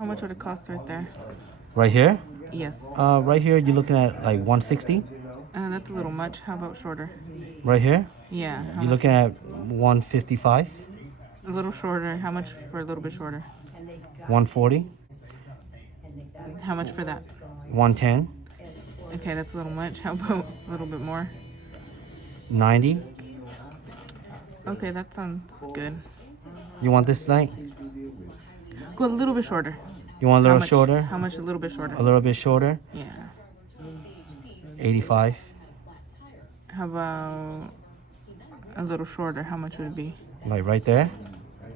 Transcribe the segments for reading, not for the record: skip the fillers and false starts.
How much would it cost right there? Right here? Yes. Right here you're looking at like 160. That's a little much. How about shorter? Right here? Yeah. How You're much? looking at 155, A little shorter. How much for a little bit shorter? 140, How much for that? 110, Okay, that's a little much. How about a little bit more? 90. Okay, that sounds good. You want this tonight? Go a little bit shorter. You want a How little much? shorter? How much? A little bit shorter. A little bit shorter? Yeah. 85. How about a little shorter? How much would it be? Like right there?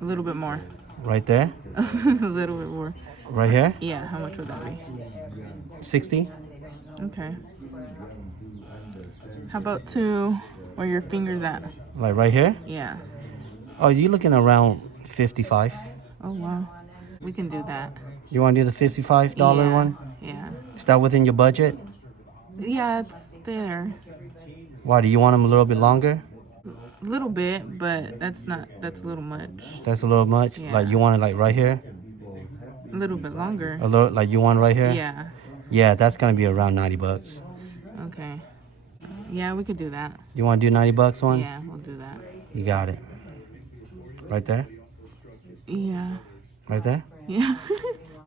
A little bit more. Right there? A little bit more. Right here? Yeah. How much would that be? 60. Okay. How about to where your finger's at? Like right here? Yeah. Oh, you're looking around 55. Oh wow. We can do that. You want to do the $55 Yeah. one? Yeah. Is that within your budget? Yeah, it's there. Why, do you want them a little bit longer? A little bit, but that's a little much. That's a little much? Yeah. Like you want it like right here? A little bit longer. A little, like you want it right here? Yeah. Yeah, that's going to be around 90 bucks. Okay. Yeah, we could do that. You want to do 90 bucks one? Yeah, we'll do that. You got it. Right there? Yeah. Right there? Yeah.